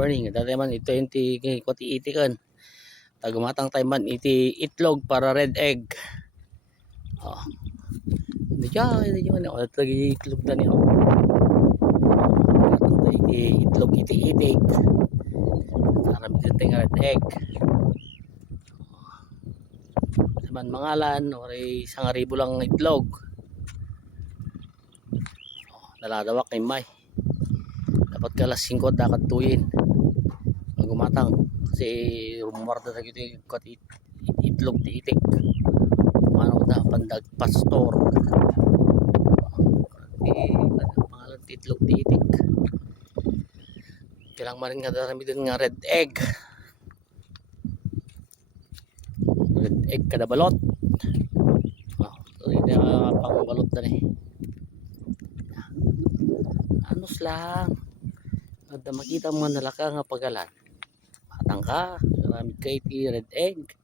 morning. Dati man ito yung ti kuti iti kan. Tagumatang tayo man iti itlog para red egg. Oh. Hindi siya, hindi siya. Ano, ito lagi itlog na tayo iti itlog iti itik. Karami din tayo red egg. Naman mangalan, or isang ribo lang itlog. Oh, naladawak kay May dapat ka alas 5 dapat tuyin gumatang. Kasi rumarda gito yung kat it, it, itlog ti itik. Kumano na pandag pastor. Ti ano pangalan ti itlog ti itik. Kailang marin nga darami din nga red egg. Red egg kada balot. Oh, yun na pang balot na ni. Anos lang. At makita mo nalaka nga pagalan matang ka marami kay ti red egg